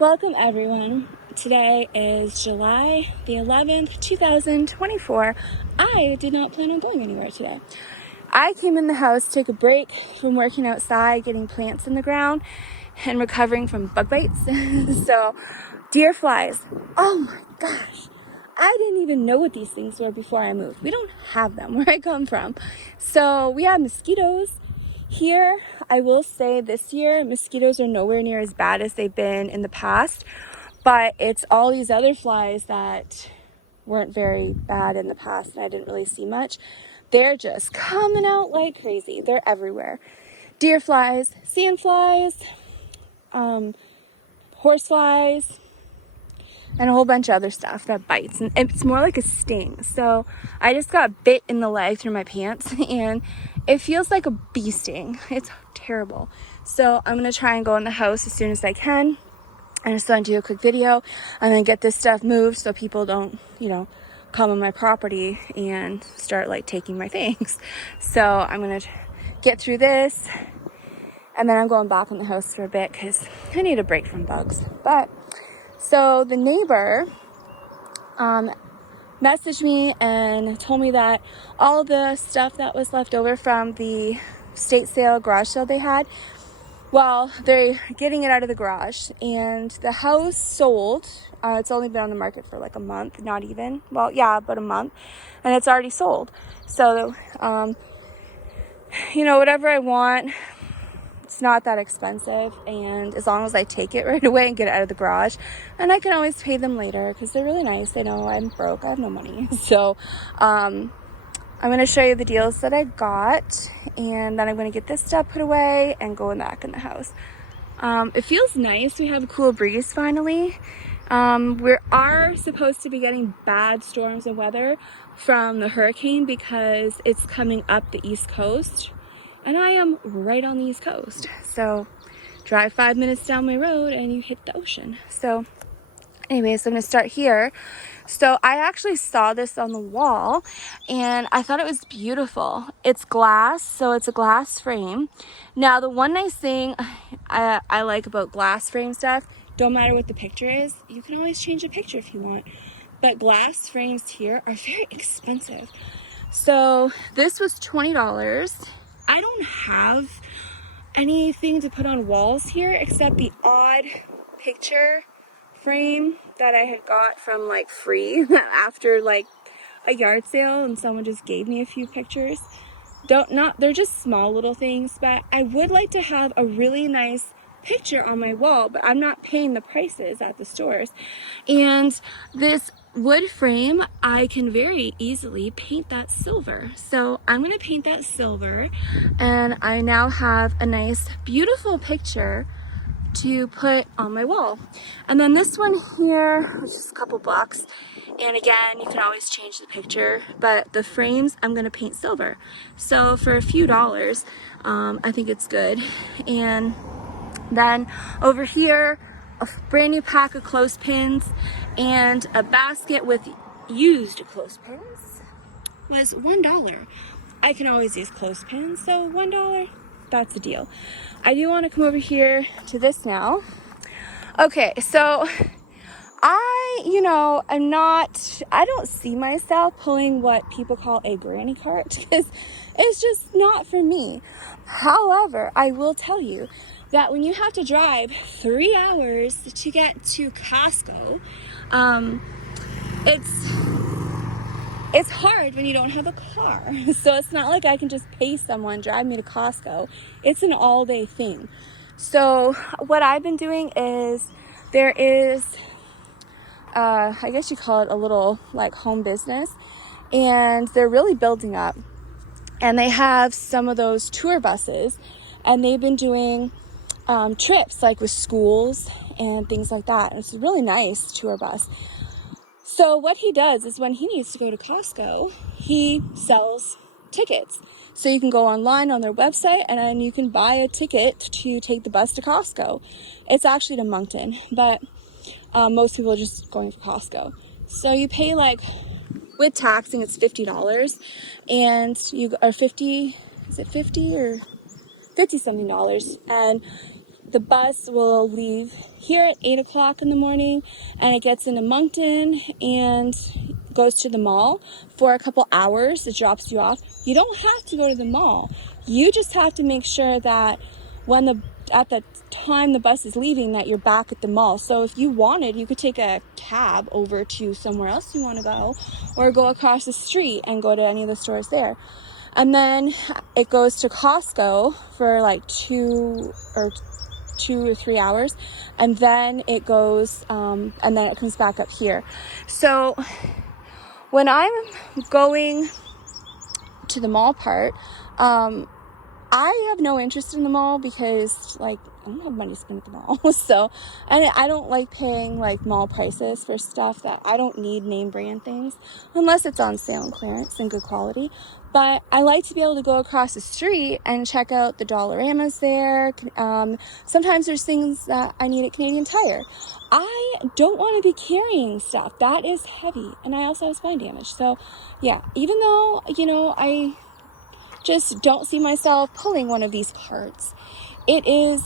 Welcome everyone. Today is July the 11th, 2024. I did not plan on going anywhere today. I came in the house to take a break from working outside, getting plants in the ground, and recovering from bug bites. So, deer flies. Oh my gosh. I didn't even know what these things were before I moved. We don't have them where I come from. So, we have mosquitoes. Here, I will say this year, mosquitoes are nowhere near as bad as they've been in the past, but it's all these other flies that weren't very bad in the past, and I didn't really see much. They're just coming out like crazy. They're everywhere. Deer flies, sand flies, horse flies, and a whole bunch of other stuff that bites, and it's more like a sting. So I just got bit in the leg through my pants, and it feels like a bee sting. It's terrible. So I'm gonna try and go in the house as soon as I can. I just want to do a quick video and then get this stuff moved so people don't, come on my property and start like taking my things. So I'm gonna get through this, and then I'm going back in the house for a bit because I need a break from bugs. So the neighbor messaged me and told me that all the stuff that was left over from the state sale, garage sale they had, well, they're getting it out of the garage, and the house sold. It's only been on the market for like a month, not even. Well, yeah, about a month, and it's already sold. So, whatever I want, it's not that expensive, and as long as I take it right away and get it out of the garage, and I can always pay them later because they're really nice. They know I'm broke, I have no money. So I'm going to show you the deals that I got, and then I'm going to get this stuff put away and go back in the house. It feels nice. We have a cool breeze finally. We are supposed to be getting bad storms and weather from the hurricane because it's coming up the East Coast. And I am right on the East Coast. So drive 5 minutes down my road and you hit the ocean. So anyways, I'm going to start here. So I actually saw this on the wall and I thought it was beautiful. It's glass, so it's a glass frame. Now the one nice thing I like about glass frame stuff, don't matter what the picture is, you can always change the picture if you want. But glass frames here are very expensive. So this was $20. I don't have anything to put on walls here except the odd picture frame that I had got from like free after like a yard sale, and someone just gave me a few pictures. They're just small little things, but I would like to have a really nice picture on my wall, but I'm not paying the prices at the stores. And this wood frame, I can very easily paint that silver. So I'm going to paint that silver, and I now have a nice beautiful picture to put on my wall. And then this one here, which is a couple bucks, and again, you can always change the picture, but the frames I'm going to paint silver. So for a few dollars, I think it's good. And then over here, a brand new pack of clothespins and a basket with used clothespins was $1. I can always use clothespins, so $1, that's a deal. I do want to come over here to this now. Okay, so I don't see myself pulling what people call a granny cart because it's just not for me. However, I will tell you that when you have to drive 3 hours to get to Costco, it's hard when you don't have a car. So it's not like I can just pay someone drive me to Costco. It's an all-day thing. So what I've been doing is there is, I guess you call it a little like home business, and they're really building up. And they have some of those tour buses, and they've been doing trips like with schools and things like that. And it's a really nice tour bus. So what he does is when he needs to go to Costco, he sells tickets. So you can go online on their website and then you can buy a ticket to take the bus to Costco. It's actually to Moncton, but most people are just going for Costco. So you pay like, with taxing, it's $50, and you are 50, is it 50 or $50 something, and the bus will leave here at 8 o'clock in the morning, and it gets into Moncton and goes to the mall for a couple hours. It drops you off. You don't have to go to the mall. You just have to make sure that at the time the bus is leaving, that you're back at the mall. So if you wanted, you could take a cab over to somewhere else you want to go, or go across the street and go to any of the stores there. And then it goes to Costco for like 2 or 3 hours, and then it goes and then it comes back up here. So when I'm going to the mall part, I have no interest in the mall because, like, I don't have money to spend at the mall. So, and I don't like paying like mall prices for stuff that I don't need, name brand things, unless it's on sale and clearance and good quality. But I like to be able to go across the street and check out the Dollaramas there. Sometimes there's things that I need at Canadian Tire. I don't want to be carrying stuff that is heavy, and I also have spine damage. So yeah, even though, you know, I just don't see myself pulling one of these carts, it is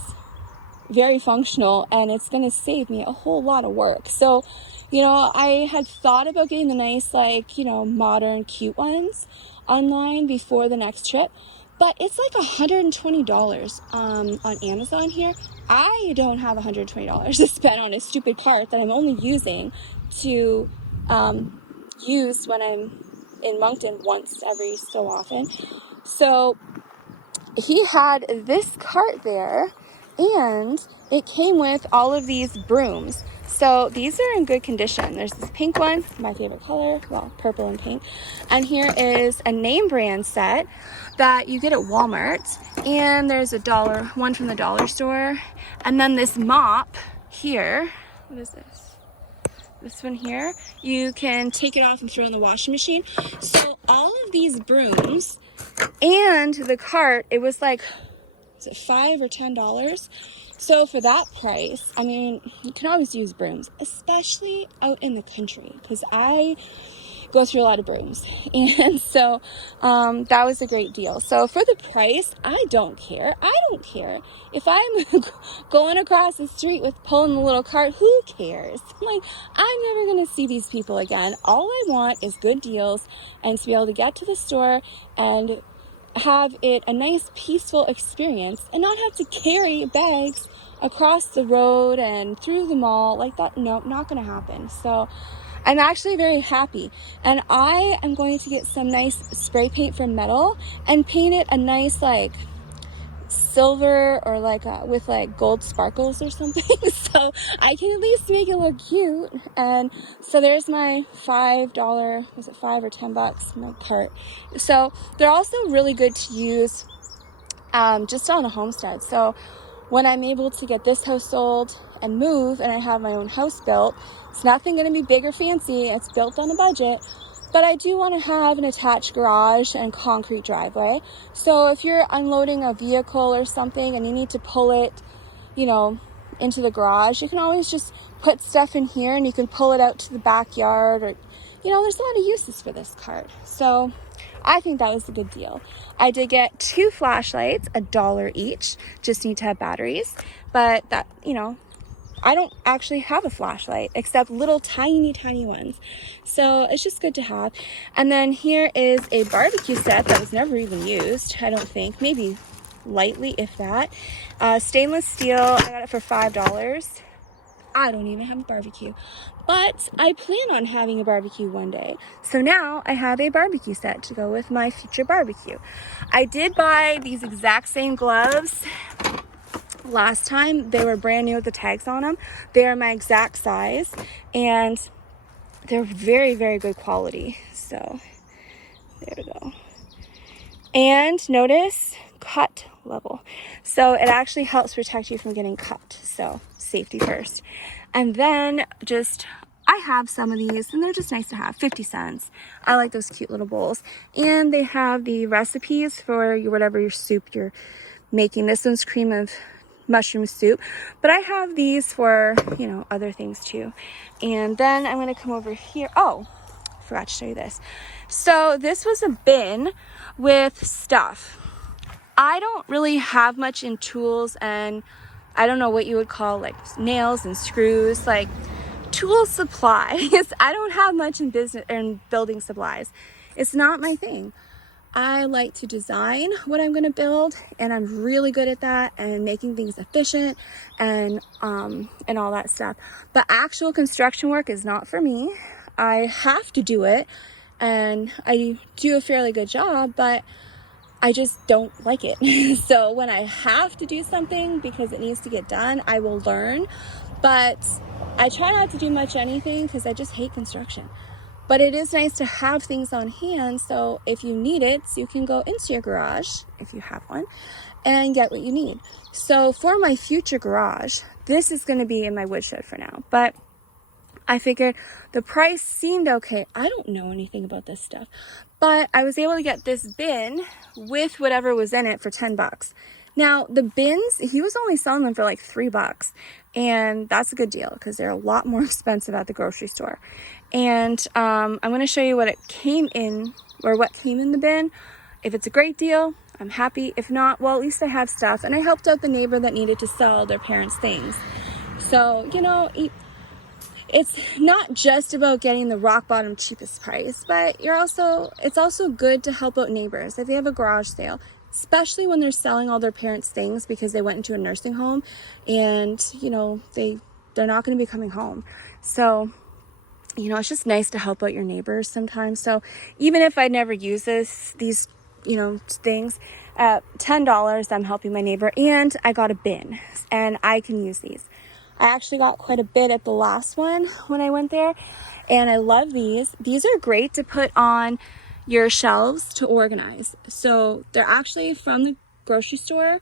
very functional, and it's going to save me a whole lot of work. So, you know, I had thought about getting the nice, like, you know, modern, cute ones online before the next trip, but it's like $120 on Amazon here. I don't have $120 to spend on a stupid cart that I'm only using to use when I'm in Moncton once every so often. So he had this cart there, and it came with all of these brooms. So these are in good condition. There's this pink one, my favorite color, well, purple and pink. And here is a name brand set that you get at Walmart. And there's one from the dollar store. And then this mop here, what is this? This one here, you can take it off and throw it in the washing machine. So all of these brooms and the cart, it was like, is it $5 or $10? So for that price, I mean, you can always use brooms, especially out in the country, because I go through a lot of brooms. And so that was a great deal. So for the price, I don't care. I don't care. If I'm going across the street with pulling the little cart, who cares? Like, I'm never going to see these people again. All I want is good deals and to be able to get to the store and have it a nice peaceful experience and not have to carry bags across the road and through the mall like that. No, not going to happen. So I'm actually very happy, and I am going to get some nice spray paint from Metal and paint it a nice like silver or like with like gold sparkles or something so I can at least make it look cute. And so there's my $5, was it $5 or $10, my cart. So they're also really good to use just on a homestead. So when I'm able to get this house sold and move and I have my own house built, it's nothing going to be big or fancy. It's built on a budget. But I do want to have an attached garage and concrete driveway. So if you're unloading a vehicle or something and you need to pull it, you know, into the garage, you can always just put stuff in here and you can pull it out to the backyard, or, you know, there's a lot of uses for this cart. So I think that was a good deal. I did get 2 flashlights, $1 each, just need to have batteries. But that, you know, I don't actually have a flashlight except little tiny ones. So it's just good to have. And then here is a barbecue set that was never even used, I don't think. Maybe lightly, if that. Stainless steel, I got it for $5. I don't even have a barbecue. But I plan on having a barbecue one day. So now I have a barbecue set to go with my future barbecue. I did buy these exact same gloves last time. They were brand new with the tags on them. They are my exact size and they're very, very good quality. So there we go. And notice cut level. So it actually helps protect you from getting cut. So safety first. And then just, I have some of these and they're just nice to have, 50 cents. I like those cute little bowls. And they have the recipes for your, whatever your soup you're making. This one's cream of mushroom soup, but I have these for, you know, other things too. And then I'm going to come over here. Oh, forgot to show you this. So this was a bin with stuff. I don't really have much in tools and I don't know what you would call like nails and screws, like tool supplies. I don't have much in business and building supplies. It's not my thing. I like to design what I'm going to build, and I'm really good at that and making things efficient and all that stuff. But actual construction work is not for me. I have to do it, and I do a fairly good job, but I just don't like it. So when I have to do something because it needs to get done, I will learn. But I try not to do much anything because I just hate construction. But it is nice to have things on hand, so if you need it, you can go into your garage, if you have one, and get what you need. So for my future garage, this is going to be in my woodshed for now, but I figured the price seemed okay. I don't know anything about this stuff, but I was able to get this bin with whatever was in it for $10. Now, the bins, he was only selling them for like $3, and that's a good deal because they're a lot more expensive at the grocery store. And I'm going to show you what it came in, or what came in the bin. If it's a great deal, I'm happy. If not, well, at least I have stuff. And I helped out the neighbor that needed to sell their parents' things. So, you know, it's not just about getting the rock bottom cheapest price, but it's also good to help out neighbors if they have a garage sale, especially when they're selling all their parents' things because they went into a nursing home and, you know, they're not going to be coming home. So, you know, it's just nice to help out your neighbors sometimes. So even if I never use these, you know, things, at $10, I'm helping my neighbor, and I got a bin and I can use these. I actually got quite a bit at the last one when I went there, and I love these. These are great to put on your shelves to organize. So they're actually from the grocery store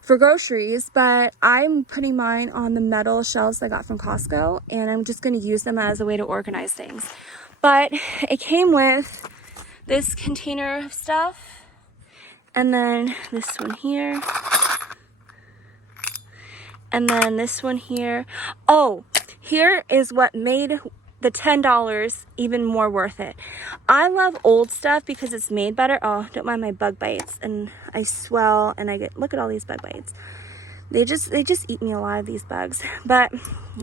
for groceries, but I'm putting mine on the metal shelves I got from Costco, and I'm just going to use them as a way to organize things. But it came with this container of stuff, and then this one here, and then this one here. Oh, here is what made the $10 even more worth it. I love old stuff because it's made better. Oh, don't mind my bug bites, and I swell and I look at all these bug bites. They just eat me alive, these bugs. But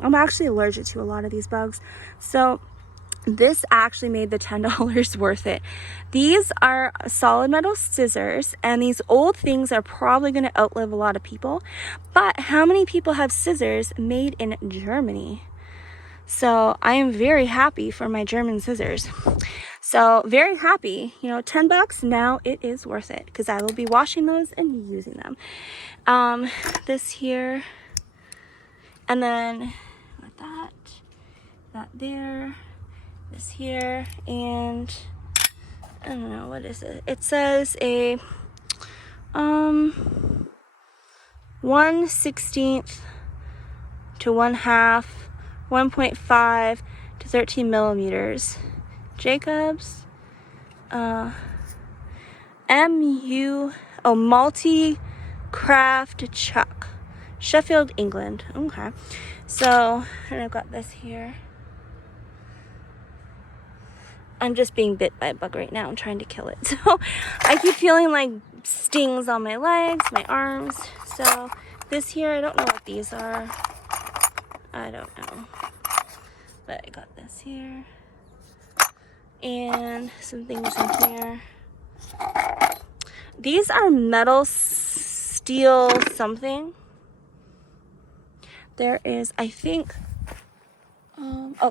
I'm actually allergic to a lot of these bugs. So this actually made the $10 worth it. These are solid metal scissors, and these old things are probably going to outlive a lot of people. But how many people have scissors made in Germany? So I am very happy for my German scissors. So very happy, you know, $10 now, it is worth it because I will be washing those and using them. This here, and then with that there, this here, and I don't know, what is it? It says a 1/16 to 1/2, 1.5 to 13 millimeters. Jacobs, multi-craft chuck, Sheffield, England. Okay, so, and I've got this here. I'm just being bit by a bug right now. I'm trying to kill it. So I keep feeling like stings on my legs, my arms. So this here, I don't know what these are. I don't know. But I got this here. And some things in here. These are metal steel something. There is, I think,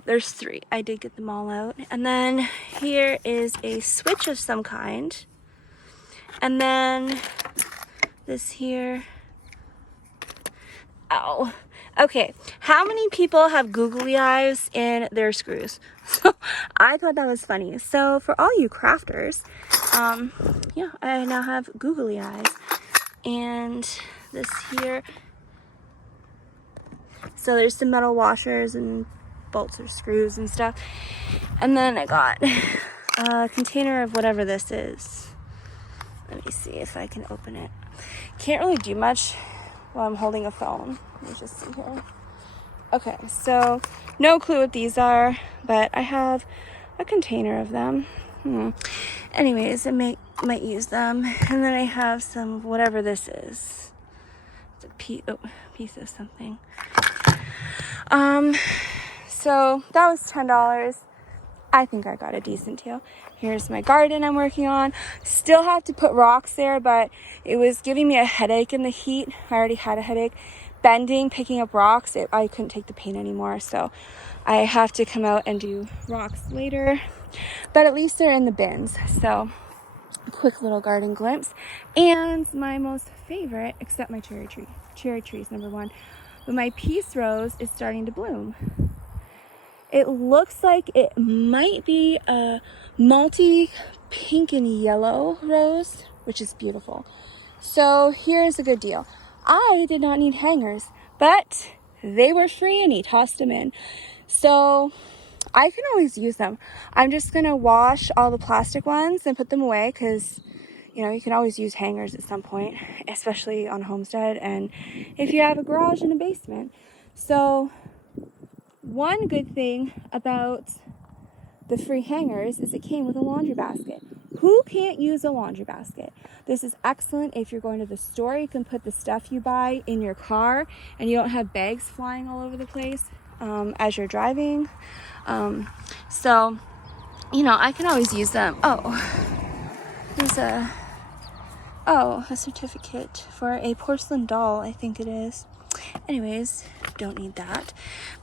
there's 3. I did get them all out. And then here is a switch of some kind. And then this here. Ow. Okay, how many people have googly eyes in their screws? So I thought that was funny. So for all you crafters, yeah, I now have googly eyes. And this here. So there's some metal washers and bolts or screws and stuff. And then I got a container of whatever this is. Let me see if I can open it. Can't really do much while I'm holding a phone. Let me just see here. Okay, so no clue what these are, but I have a container of them. Anyways, I might use them. And then I have some whatever this is. It's a piece of something. So that was $10. I think I got a decent deal. Here's my garden I'm working on. Still have to put rocks there, but it was giving me a headache in the heat. I already had a headache. Bending, picking up rocks, I couldn't take the pain anymore, so I have to come out and do rocks later. But at least they're in the bins, so a quick little garden glimpse. And my most favorite, except my cherry tree. Cherry tree's number one. But my peace rose is starting to bloom. It looks like it might be a multi pink and yellow rose, which is beautiful. So here's a good deal. I did not need hangers, but they were free and he tossed them in. So I can always use them. I'm just going to wash all the plastic ones and put them away because, you know, you can always use hangers at some point, especially on Homestead and if you have a garage and a basement. So one good thing about the free hangers is it came with a laundry basket. Who can't use a laundry basket? This is excellent if you're going to the store. You can put the stuff you buy in your car and you don't have bags flying all over the place as you're driving. So, you know, I can always use them. There's a certificate for a porcelain doll, I think it is. Anyways, don't need that.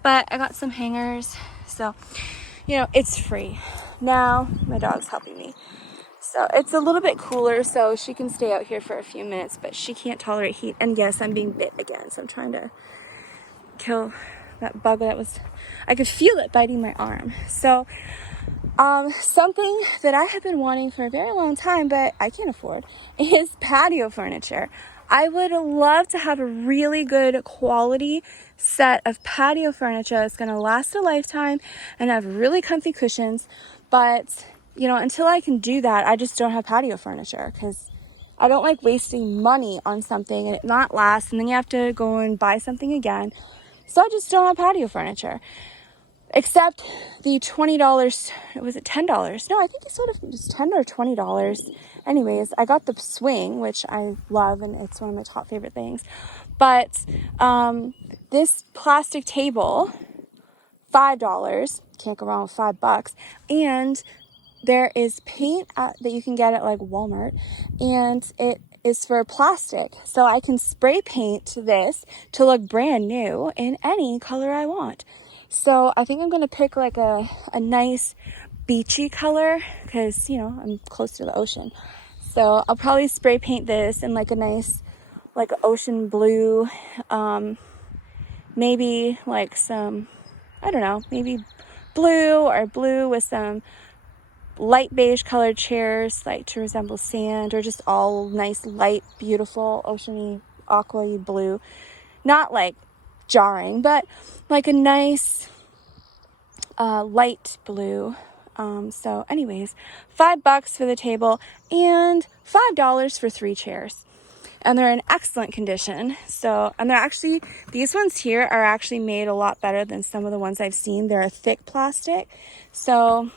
But I got some hangers, so, you know, it's free. Now, my dog's helping me. So it's a little bit cooler, so she can stay out here for a few minutes, but she can't tolerate heat. And yes, I'm being bit again, so I'm trying to kill that bug I could feel it biting my arm. So, something that I have been wanting for a very long time, but I can't afford, is patio furniture. I would love to have a really good quality set of patio furniture that's going to last a lifetime and have really comfy cushions. But, you know, until I can do that, I just don't have patio furniture because I don't like wasting money on something and it not last and then you have to go and buy something again. So I just don't have patio furniture. Except the $20, was it $10? No, I think it sort of was $10 or $20. Anyways, I got the swing, which I love, and it's one of my top favorite things. But this plastic table, $5, can't go wrong with $5. And there is paint that you can get at like Walmart, and it is for plastic. So I can spray paint this to look brand new in any color I want. So I think I'm going to pick like a nice beachy color because, you know, I'm close to the ocean. So I'll probably spray paint this in like a nice, like ocean blue, maybe like some, I don't know, maybe blue with some light beige colored chairs, like to resemble sand, or just all nice, light, beautiful, oceany, aqua-y blue. Not like jarring, but like a nice light blue. So anyways, $5 for the table and $5 for 3 chairs. And they're in excellent condition. So, and they're actually, these ones here are actually made a lot better than some of the ones I've seen. They're a thick plastic. So,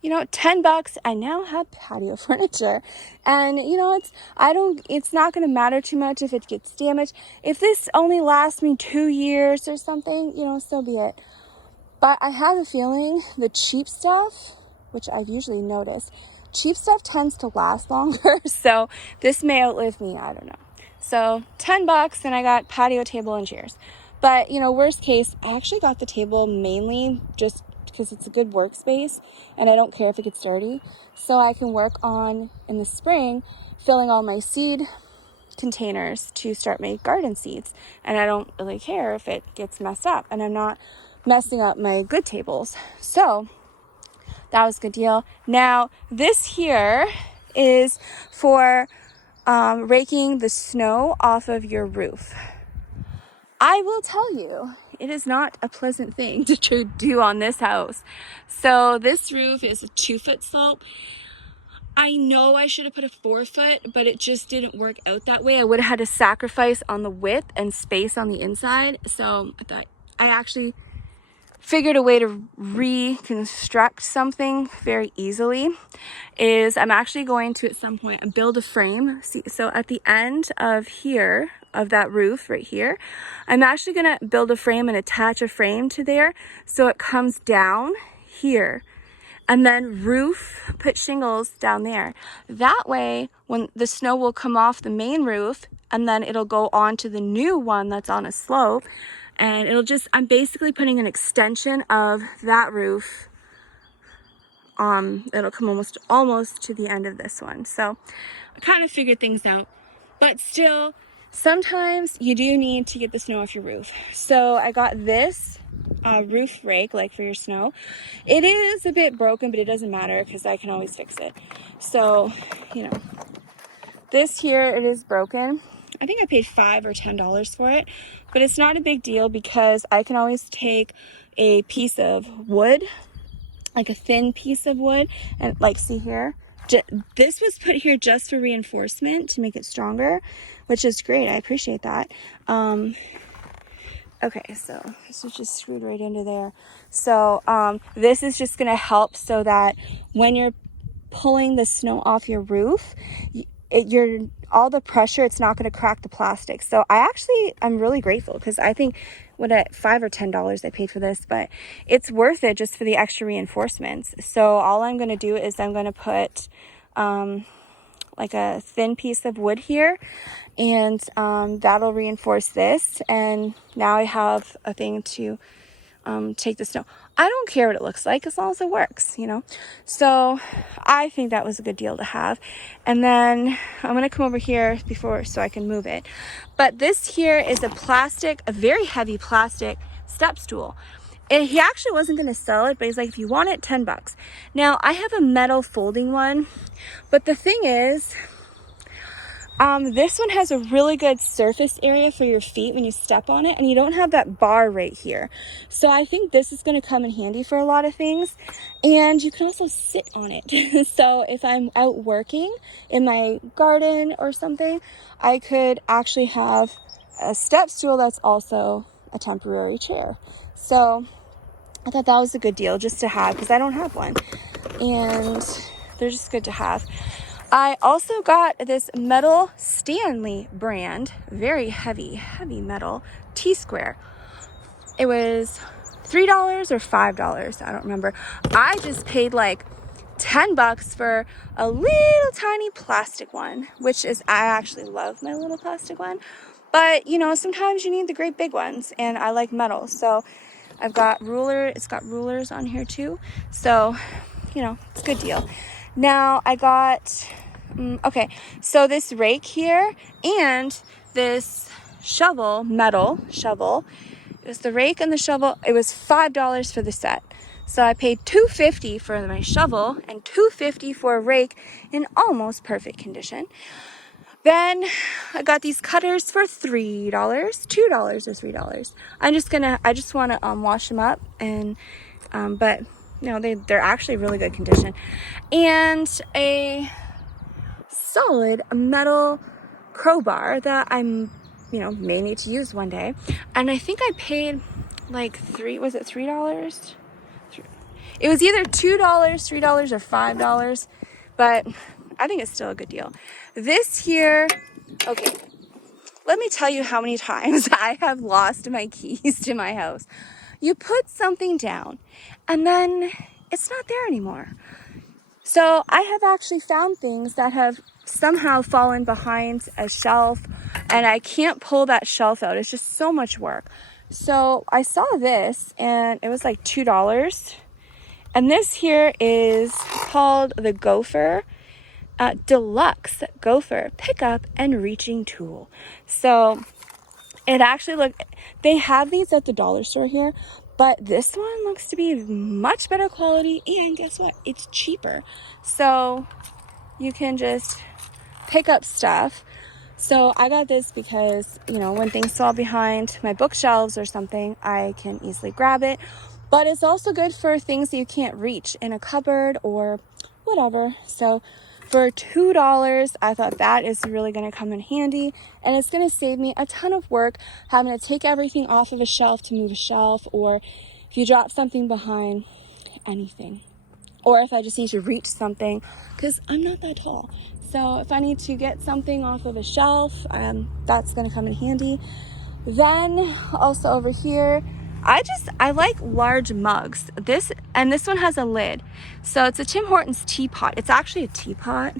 you know, $10, I now have patio furniture. And, you know, it's not going to matter too much if it gets damaged. If this only lasts me 2 years or something, you know, so be it. But I have a feeling the cheap stuff, which I've usually noticed, cheap stuff tends to last longer. So this may outlive me, I don't know. So $10 and I got patio table and chairs. But, you know, worst case, I actually got the table mainly just because it's a good workspace and I don't care if it gets dirty. So I can work on, in the spring, filling all my seed containers to start my garden seeds. And I don't really care if it gets messed up. And I'm not messing up my good tables. So that was a good deal. Now, this here is for raking the snow off of your roof. I will tell you, it is not a pleasant thing to do on this house. So this roof is a 2-foot slope. I know I should have put a 4-foot, but it just didn't work out that way. I would have had to sacrifice on the width and space on the inside. So I thought I actually figured a way to reconstruct something very easily. Is I'm actually going to at some point build a frame. See, so at the end of here, of that roof right here. I'm actually gonna build a frame and attach a frame to there so it comes down here, and then roof, put shingles down there. That way, when the snow will come off the main roof, and then it'll go on to the new one that's on a slope, and it'll just, I'm basically putting an extension of that roof. It'll come almost to the end of this one. So I kind of figured things out, but still, sometimes you do need to get the snow off your roof. So I got this roof rake, like for your snow. It is a bit broken, but it doesn't matter because I can always fix it. So, you know, this here, it is broken. I think I paid $5 or $10 for it, but it's not a big deal because I can always take a piece of wood, like a thin piece of wood, and like, see here, this was put here just for reinforcement to make it stronger, which is great. I appreciate that. Okay, so this is just screwed right into there. So this is just gonna help so that when you're pulling the snow off your roof, all the pressure, it's not going to crack the plastic. So I'm really grateful because I think $5 or $10 I paid for this, but it's worth it just for the extra reinforcements. So all I'm going to do is I'm going to put like a thin piece of wood here, and that'll reinforce this. And now I have a thing to take the snow. I don't care what it looks like as long as it works, you know. So I think that was a good deal to have. And then I'm going to come over here so I can move it. But this here is a very heavy plastic step stool. And he actually wasn't going to sell it, but he's like, if you want it, $10. Now I have a metal folding one, but the thing is, this one has a really good surface area for your feet when you step on it, and you don't have that bar right here. So I think this is going to come in handy for a lot of things, and you can also sit on it. So if I'm out working in my garden or something, I could actually have a step stool that's also a temporary chair. So I thought that was a good deal just to have because I don't have one, and they're just good to have. I also got this metal Stanley brand, very heavy metal, T-square. It was $3 or $5, I don't remember. I just paid like $10 for a little tiny plastic one, which is, I actually love my little plastic one. But, you know, sometimes you need the great big ones, and I like metal. So I've got it's got rulers on here too. So, you know, it's a good deal. Now I got, okay, so this rake here and this shovel, metal shovel, it was the rake and the shovel. It was $5 for the set. So I paid $2.50 for my shovel and $2.50 for a rake in almost perfect condition. Then I got these cutters for $2 or $3. I just want to wash them up, and but you know, they're actually really good condition. And a solid metal crowbar that I'm, you know, may need to use one day. And I think I paid like $3? It was either $2, $3, or $5, but I think it's still a good deal. This here, okay, let me tell you how many times I have lost my keys to my house. You put something down and then it's not there anymore. So I have actually found things that have somehow fallen behind a shelf, and I can't pull that shelf out. It's just so much work. So I saw this and it was like $2. And this here is called the Gopher Deluxe Gopher Pickup and Reaching Tool. So it actually they have these at the dollar store here, but this one looks to be much better quality, and guess what? It's cheaper. So you can just pick up stuff. So I got this because, you know, when things fall behind my bookshelves or something, I can easily grab it. But it's also good for things that you can't reach in a cupboard or whatever. So for $2, I thought that is really going to come in handy, and it's going to save me a ton of work having to take everything off of a shelf to move a shelf, or if you drop something behind, anything. or if I just need to reach something, because I'm not that tall. So if I need to get something off of a shelf, that's going to come in handy. Then also over here, I like large mugs. This one has a lid. So it's a Tim Hortons teapot. It's actually a teapot.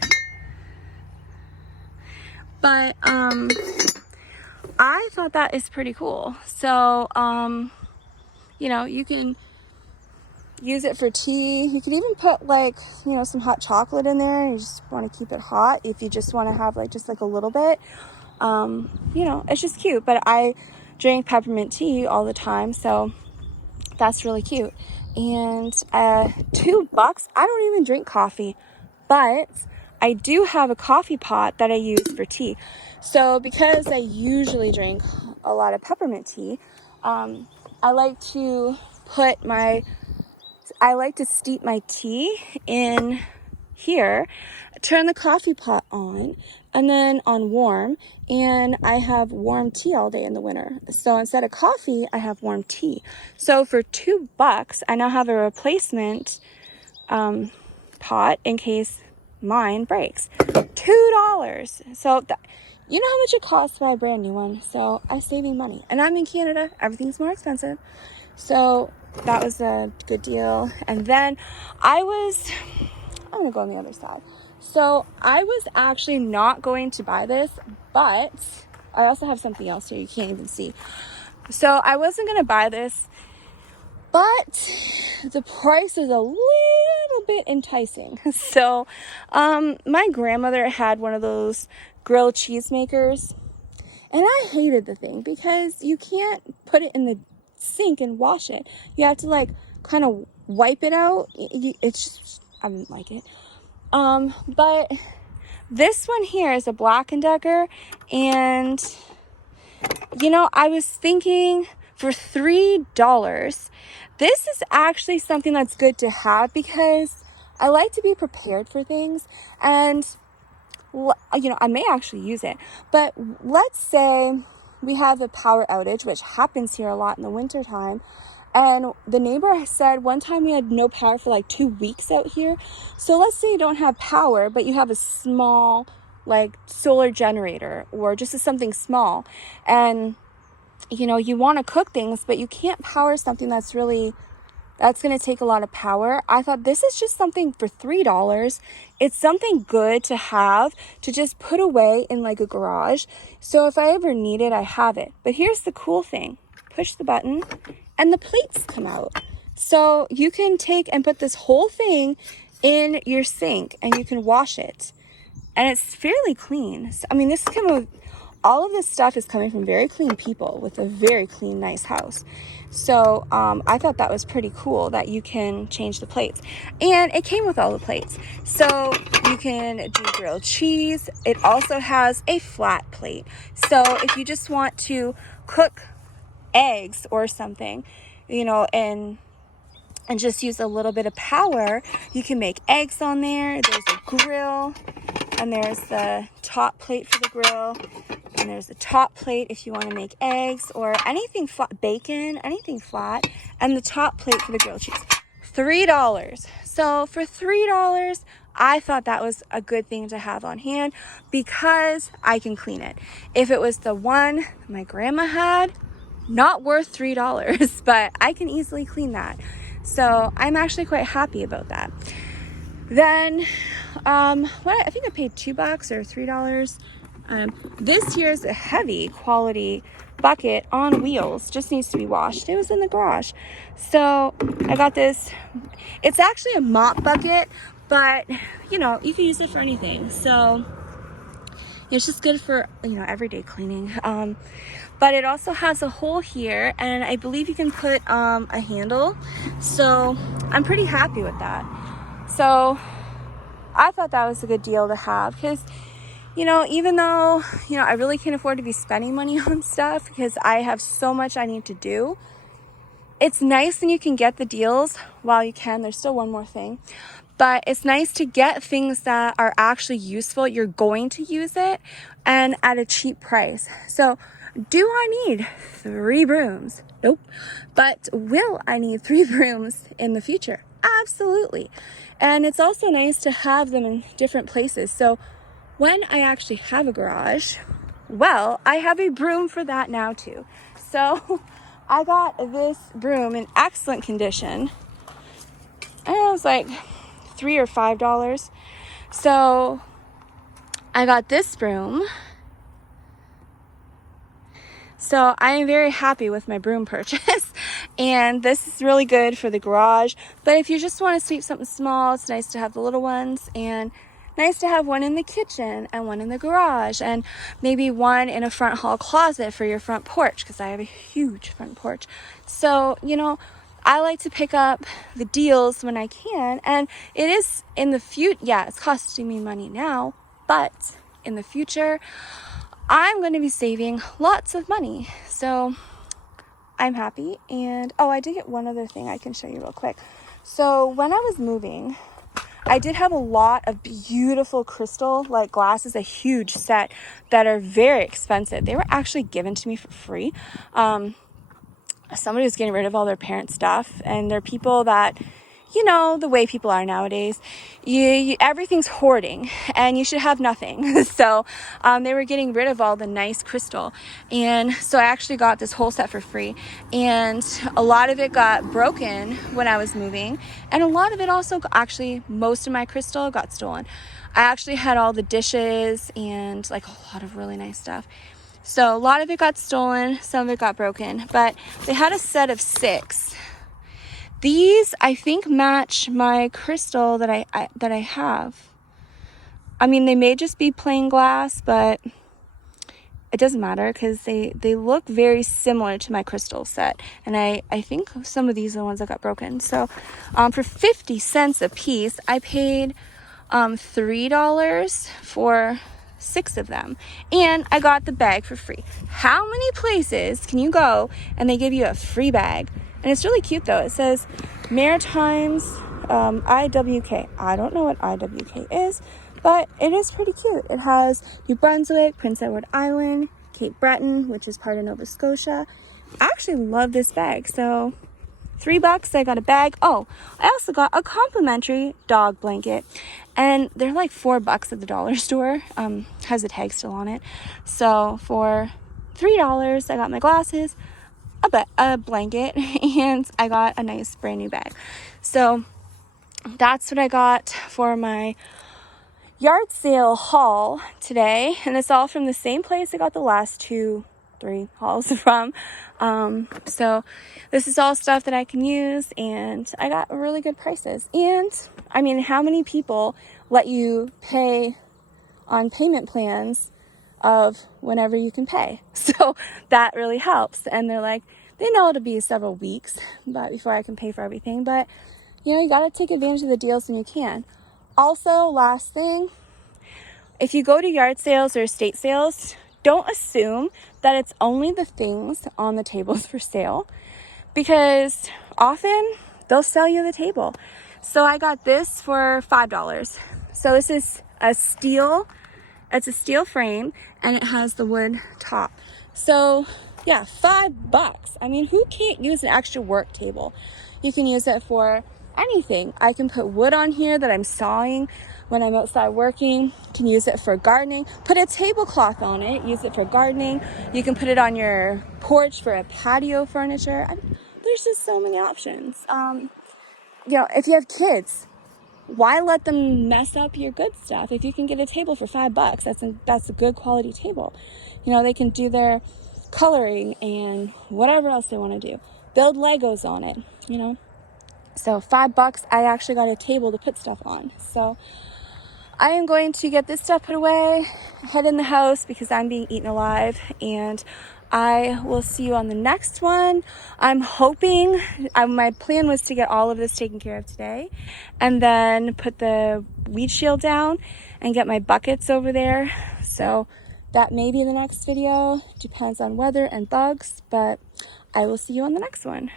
But I thought that is pretty cool. So you know, you can use it for tea. You can even put like, you know, some hot chocolate in there. You just want to keep it hot. If you just want to have like just like a little bit, you know, it's just cute. But I drink peppermint tea all the time, so that's really cute. And $2. I don't even drink coffee, but I do have a coffee pot that I use for tea. So because I usually drink a lot of peppermint tea, I like to steep my tea in here, turn the coffee pot on, and then on warm, and I have warm tea all day in the winter. So instead of coffee, I have warm tea. So for $2, I now have a replacement pot in case mine breaks. $2. So you know how much it costs to buy a brand new one. So I'm saving money, and I'm in Canada. Everything's more expensive. So that was a good deal. And then I'm gonna go on the other side. So I was actually not going to buy this, but I also have something else here you can't even see. So I wasn't gonna buy this, but the price is a little bit enticing. So my grandmother had one of those grilled cheese makers, and I hated the thing because you can't put it in the sink and wash it. You have to like kind of wipe it out. It's just, I didn't like it. But this one here is a Black & Decker, and you know, I was thinking for $3, this is actually something that's good to have because I like to be prepared for things, and you know, I may actually use it. But let's say we have a power outage, which happens here a lot in the winter time. And the neighbor said one time we had no power for like 2 weeks out here. So let's say you don't have power, but you have a small like solar generator or just something small. And, you know, you want to cook things, but you can't power something that's going to take a lot of power. I thought this is just something for $3. It's something good to have to just put away in like a garage. So if I ever need it, I have it. But here's the cool thing. Push the button and the plates come out. So you can take and put this whole thing in your sink and you can wash it. And it's fairly clean. So, I mean, all of this stuff is coming from very clean people with a very clean, nice house. So I thought that was pretty cool that you can change the plates. And it came with all the plates. So you can do grilled cheese. It also has a flat plate. So if you just want to cook eggs or something, you know, and just use a little bit of power, you can make eggs on there. There's a grill, and there's the top plate for the grill, and there's the top plate if you want to make eggs or anything flat, bacon, anything flat, and the top plate for the grilled cheese. $3. So for $3, I thought that was a good thing to have on hand because I can clean it. If it was the one my grandma had, not worth $3, but I can easily clean that. So I'm actually quite happy about that. Then, I think I paid $2 or $3. This here is a heavy quality bucket on wheels, just needs to be washed. It was in the garage. So I got this. It's actually a mop bucket, but you know, you can use it for anything. So it's just good for, you know, everyday cleaning. But it also has a hole here, and I believe you can put a handle. So I'm pretty happy with that. So I thought that was a good deal to have because, you know, even though, you know, I really can't afford to be spending money on stuff because I have so much I need to do, it's nice when you can get the deals while you can. There's still one more thing. But it's nice to get things that are actually useful. You're going to use it and at a cheap price. So do I need 3 brooms? Nope. But will I need 3 brooms in the future? Absolutely. And it's also nice to have them in different places. So when I actually have a garage, well, I have a broom for that now too. So I got this broom in excellent condition. And it was like $3 or $5. So I got this broom. So I am very happy with my broom purchase. And this is really good for the garage. But if you just want to sweep something small, it's nice to have the little ones, and nice to have one in the kitchen and one in the garage, and maybe one in a front hall closet for your front porch, because I have a huge front porch. So, you know, I like to pick up the deals when I can. And it is in the future, yeah, it's costing me money now, but in the future, I'm going to be saving lots of money. So I'm happy. And oh, I did get one other thing I can show you real quick. So when I was moving, I did have a lot of beautiful crystal like glasses, a huge set that are very expensive. They were actually given to me for free. Somebody was getting rid of all their parents' stuff, and they're people that, you know, the way people are nowadays, everything's hoarding, and you should have nothing. So they were getting rid of all the nice crystal, and so I actually got this whole set for free. And a lot of it got broken when I was moving, and a lot of it also, actually most of my crystal got stolen. I actually had all the dishes and like a lot of really nice stuff. So a lot of it got stolen, some of it got broken, but they had a set of 6. These, I think, match my crystal that I have. I mean, they may just be plain glass, but it doesn't matter because they look very similar to my crystal set. And I think some of these are the ones that got broken. So for 50 cents a piece, I paid $3 for 6 of them, and I got the bag for free. How many places can you go and they give you a free bag? And it's really cute though. It says Maritimes IWK. I don't know what IWK is, but it is pretty cute. It has New Brunswick, Prince Edward Island, Cape Breton, which is part of Nova Scotia. I actually love this bag. So $3, I got a bag. Oh, I also got a complimentary dog blanket, and they're like $4 at the dollar store. Has the tag still on it. So for $3, I got my glasses, a blanket, and I got a nice brand new bag. So that's what I got for my yard sale haul today, and it's all from the same place I got the last 2-3 hauls from. So this is all stuff that I can use, and I got really good prices. And I mean, how many people let you pay on payment plans of whenever you can pay? So that really helps. And they're like, they know it'll be several weeks but before I can pay for everything, but you know, you got to take advantage of the deals when you can. Also, last thing, if you go to yard sales or estate sales, don't assume that it's only the things on the tables for sale, because often they'll sell you the table. So I got this for $5. So this is a steel, it's a steel frame, and it has the wood top. So yeah, $5. I mean, who can't use an extra work table? You can use it for anything. I can put wood on here that I'm sawing when I'm outside working. You can use it for gardening. Put a tablecloth on it, use it for gardening. You can put it on your porch for a patio furniture. There's just so many options. You know, if you have kids, why let them mess up your good stuff? If you can get a table for $5, that's a good quality table. You know, they can do their coloring and whatever else they want to do. Build Legos on it, you know. So $5, I actually got a table to put stuff on. So I am going to get this stuff put away, head in the house because I'm being eaten alive, and I will see you on the next one. I'm hoping, my plan was to get all of this taken care of today and then put the weed shield down and get my buckets over there. So that may be the next video, depends on weather and bugs, but I will see you on the next one.